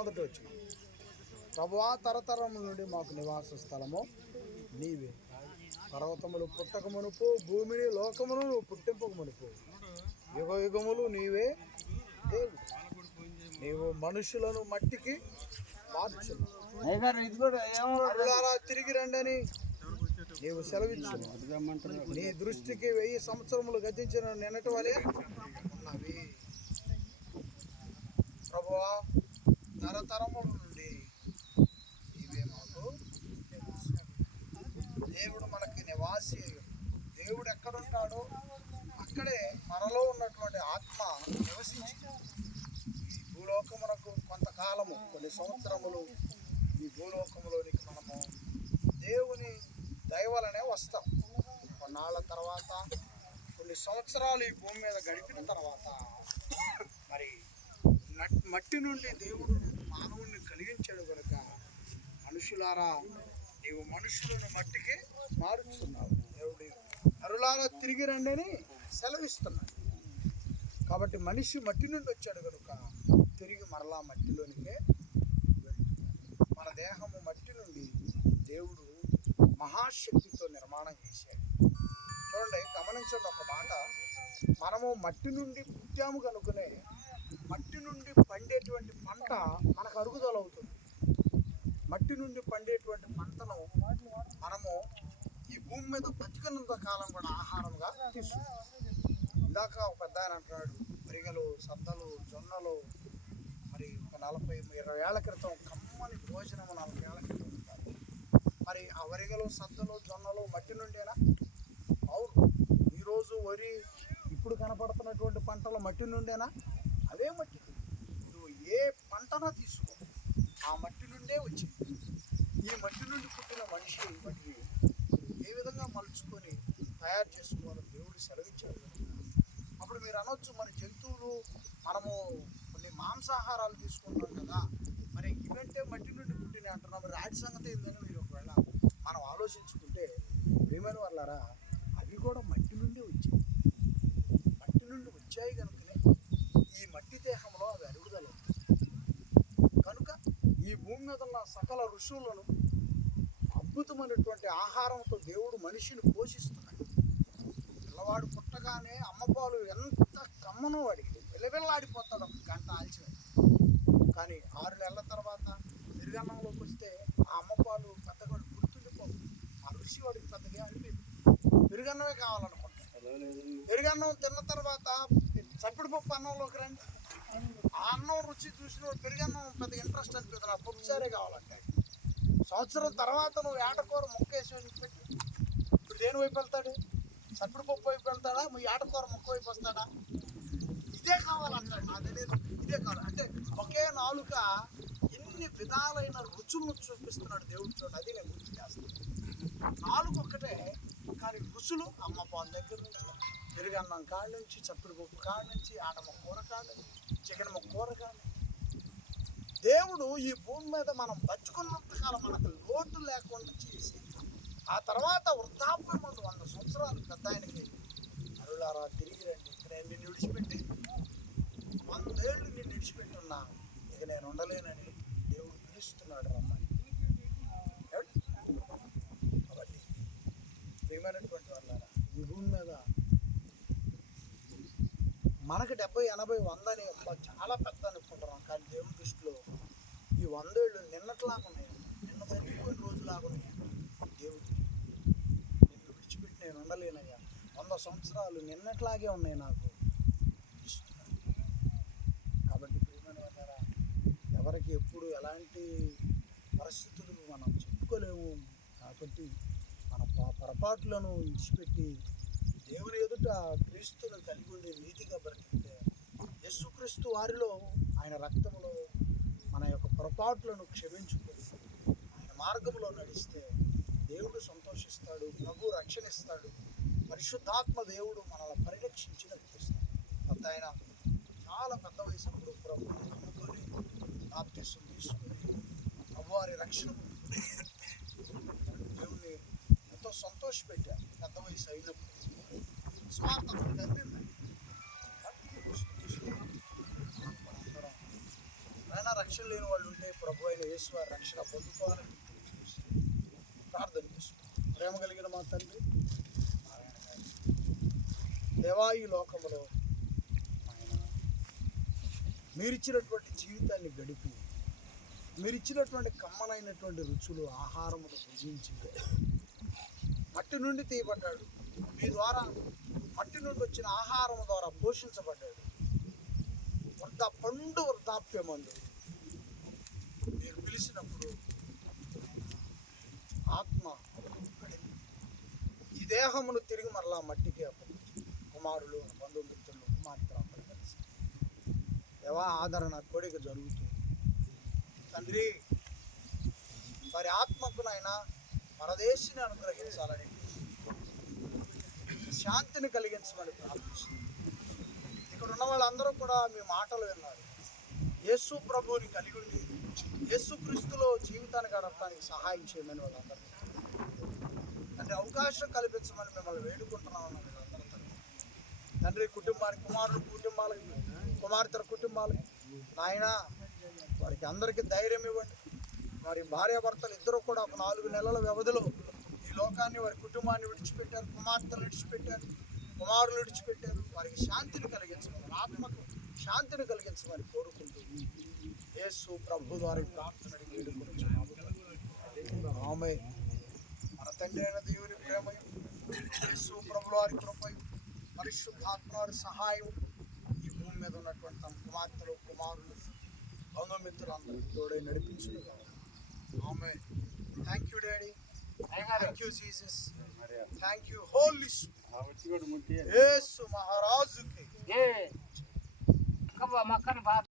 మొదటి వచ్చిన. ప్రభువా తరతరముల నుండి మాకు నివాస స్థలము నీవే. పర్వతములు పుట్టక మునుపు భూమిని లోకమును నువ్వు పుట్టింపక మునుపు యుగ యుగములు నీవే దేవుడు. నీవు మనుషులను మట్టికి మార్చు తిరిగి రండని నీవు సెలవిచ్చు నీ దృష్టికి వెయ్యి సంవత్సరములు గతించిన నిన్నటి వలే ఉన్నవి ప్రభువా తరతరముల నుండి నీవే మాకు దేవుడు మనకి నివాసి దేవుడు ఎక్కడుంటాడో అక్కడే మనలో ఉన్నటువంటి ఆత్మ నివసించి ఈ భూలోకమునకు కొంతకాలము కొన్ని సంవత్సరములు ఈ భూలోకంలోనికి మనము దేవుని దయవలనే వస్తాం. కొన్నాళ్ళ తర్వాత కొన్ని సంవత్సరాలు ఈ భూమి మీద గడిపిన తర్వాత మరి మట్టి నుండి దేవుడు మానవుణ్ణి కలిగించాడు కనుక మనుషులారా నీవు మనుషులను మట్టికి మారుస్తున్నావు. దేవుడి అరులారా తిరిగి రండి అని సెలవిస్తున్నాడు. కాబట్టి మనిషి మట్టి నుండి వచ్చాడు కనుక తిరిగి మరలా మట్టిలోనికే మన దేహము మట్టి నుండి దేవుడు మహాశక్తితో నిర్మాణం చేశాడు. చూడండి గమనించండి ఒక మాట. మనము మట్టి నుండి పుట్టాము కనుకనే మట్టి నుండి పండేటువంటి పంట మనకు అరుగుదల అవుతుంది మట్టి నుండి పండేటువంటి పంటను మనము ఈ భూమి మీద బతికినంత కాలం కూడా ఆహారంగా తీసుకుంటాం ఇందాక ఒక పెద్ద ఆయన అంటున్నాడు పరిగలు సద్దలు జొన్నలు మరి ఒక నలభై ఇరవై ఏళ్ళ క్రితం కమ్మని భోజనం నలభై ఏళ్ళ క్రితం ఉంటుంది మరి ఆ వరిగలు సద్దలు జొన్నలు మట్టి నుండేనా? అవును. ఈరోజు వరి ఇప్పుడు కనపడుతున్నటువంటి పంటలు మట్టి నుండేనా అవే మట్టి నువ్వు ఏ పంటనో తీసుకో. ఆ మట్టి నుండే వచ్చింది. ఈ మట్టి నుండి పుట్టిన మనిషి వాటిని ఏ విధంగా మలుచుకొని తయారు చేసుకోవాలో దేవుడు సెలవించాడు కనుక అప్పుడు మీరు అనొచ్చు మన జంతువులు మనము కొన్ని మాంసాహారాలు తీసుకుంటాం కదా. మరి ఇవంటే మట్టి నుండి పుట్టిన అంటున్నాం. మరి సంగతి ఏందని మీరు ఒకవేళ మనం ఆలోచించుకుంటే ఏమైనా వాళ్ళారా అవి కూడా మట్టి నుండి వచ్చాయి మట్టి నుండి వచ్చాయి కనుకనే ఈ మట్టి దేహంలో అవి అరుగుదల అవుతాయి. కనుక ఈ భూమి మీద ఉన్న సకల ఋషులను అద్భుతమైనటువంటి ఆహారంతో దేవుడు మనిషిని పోషిస్తున్నాడు. పిల్లవాడు పుట్టగానే అమ్మ పాలు ఎంత కమ్మనో వాడికి విలవిల్లాడిపోతాడు ఒక గంట ఆల్చిన కానీ ఆరు నెలల తర్వాత పెరుగన్నంలోకి వస్తే ఆ అమ్మ పాలు పెద్దగా గుర్తుండిపోవు. ఆ రుచి వాడికి పెద్దగా అనిపించదు. పెరుగన్నమే కావాలనుకుంటాడు. పెరుగన్నం తిన్న తర్వాత చప్పుడు పప్పు అన్నంలోకి రండి. ఆ అన్నం రుచి చూసిన పెరిగన్నం పెద్ద ఇంట్రెస్ట్ అనిపిస్తుంది. నాకు పొప్పుసారే కావాలంటే. సంవత్సరం తర్వాత నువ్వు ఏటకూర మొక్క వేసి పెట్టి ఇప్పుడు దేని వైపు వెళ్తాడు? చప్పుడు పప్పు వైపు వెళ్తాడా? మీ ఏటకూర మొక్క వైపు వస్తాడా? ఇదే కావాలంటాడు నాకు తెలియదు ఇదే కావాలి. అంటే ఒకే నాలుక ఎన్ని విధాలైన రుచులను చూపిస్తున్నాడు దేవుడు చూడండి అది నేను గుర్తు చేస్తాను. నాలుగు ఒక్కటే కానీ రుచులు అమ్మ పాలు దగ్గర నుంచి పెరుగన్నం కాడ నుంచి చప్పుడు పప్పు కాడ నుంచి ఆటమ్మ కూర కాడ నుంచి చికెన్ కూర కాడ దేవుడు ఈ భూమి మీద మనం బతుకున్నంతకాలం మనకు లోటు లేకుండా చేసి ఆ తర్వాత వృద్ధాప్యం ముందు వంద సంవత్సరాలు పెద్ద ఆయనకి అరులారా తిరిగి రండి. నేను నిన్ను విడిచిపెట్టి వందేళ్ళు నిన్ను విడిచిపెట్టున్నా ఇక నేను ఉండలేనని రమ్మని. ఏమండి? కాబట్టి ప్రియమైనటువంటి వాళ్ళారా ఈ భూమి మీద మనకి డెబ్బై ఎనభై వంద అని చాలా పెద్ద అనుకుంటున్నాం కానీ దేవుని దృష్టిలో ఈ వందేళ్ళు నిన్నట్లాగా ఉన్నాయి. నిన్న జరిగిపోయిన రోజులాగా ఉన్నాయి. దేవుడు నిన్ను విడిచిపెట్టి నేను ఉండలేనయ్యా. వంద సంవత్సరాలు నిన్నట్లాగే ఉన్నాయి నాకు ఇస్తున్నాడు. కాబట్టి ప్రియమైన వాళ్ళారా ఎవరికి ఎప్పుడు ఎలాంటి పరిస్థితులు మనం చెప్పుకోలేము. కాబట్టి మన ప- పొరపాట్లను విడిచిపెట్టి దేవుని ఎదుట క్రీస్తును కలిగి ఉండే నీతిగా బ్రతికితే యేసుక్రీస్తు వారిలో ఆయన రక్తంలో మన యొక్క పొరపాట్లను క్షమించుకొని ఆయన మార్గంలో నడిస్తే దేవుడు సంతోషిస్తాడు ప్రభు రక్షణిస్తాడు పరిశుద్ధాత్మ దేవుడు మనల్ని పరిరక్షించి నడిపిస్తాడు పెద్ద ఆయన చాలా పెద్ద వయసు ప్రభు నమ్ముకొని తీసుకుని అమ్మవారి రక్షణ దేవుని ఎంతో సంతోషపెట్టారు పెద్ద వయసు అయినప్పుడు. స్వార్థం కలిగిందండి ఆయన రక్షణ లేని వాళ్ళు ఉంటే ప్రభు అయిన యేసు వారి రక్షణ పొందుకోవాలని ప్రార్థన చేస్తున్నాం. ప్రేమ కలిగిన మా తండ్రి దేవా ఈ లోకంలో మీరిచ్చినటువంటి జీవితాన్ని గడిపి మీరిచ్చినటువంటి కమ్మనైనటువంటి రుచులు ఆహారమును భుజించి మట్టి నుండి తీయబడ్డాడు. మీ ద్వారా మట్టి నుండి వచ్చిన ఆహారం ద్వారా పోషించబడ్డాడు. వృద్ధ పండు వృద్ధాప్యమందు. మీరు పిలిచినప్పుడు ఆత్మ ఈ దేహమును తిరిగి మరలా మట్టికి కుమారులు బంధుమిత్రులు దేవా ఆదరణ కోరిక జరుగుతుంది. తండ్రి వారి ఆత్మకునైనా పరదేశిని అనుగ్రహించాలని శాంతిని కలిగించమని ప్రార్థిస్తుంది ఇక్కడ ఉన్న వాళ్ళందరూ కూడా మీ మాటలు విన్నారు. యేసు ప్రభువుని కలిగి ఉండి యేసు క్రీస్తులో జీవితాన్ని గడపడానికి సహాయం చేయమని వాళ్ళందరికీ అంటే అవకాశం కల్పించమని మిమ్మల్ని వేడుకుంటున్నాం తండ్రి కుటుంబానికి కుమారుడు కుటుంబాలకి కుమార్తెల కుటుంబాలకి నాయన వారికి అందరికీ ధైర్యం ఇవ్వండి. వారి భార్యాభర్తలు ఇద్దరు కూడా ఒక నాలుగు నెలల వ్యవధిలో ఈ లోకాన్ని వారి కుటుంబాన్ని విడిచిపెట్టారు. కుమార్తెలు విడిచిపెట్టారు. కుమారులు విడిచిపెట్టారు. వారికి శాంతిని కలిగించమని ఆత్మకు శాంతిని కలిగించమని కోరుకుంటూ యేసు ప్రభు వారి ప్రార్థన ఆమె మన తండ్రి అయిన దేవుని ప్రేమయు యేసు ప్రభు వారి కృపయు పరిశుద్ధాత్మ వారి సహాయం ఈ భూమి మీద ఉన్నటువంటి తమ కుమార్తెలు కుమారులు బంధుమిత్రులు అందరికీ తోడై నడిపించును ఆమె. Thank you daddy thank you Jesus thank you holy యేసు మహారాజుకి. మక్కన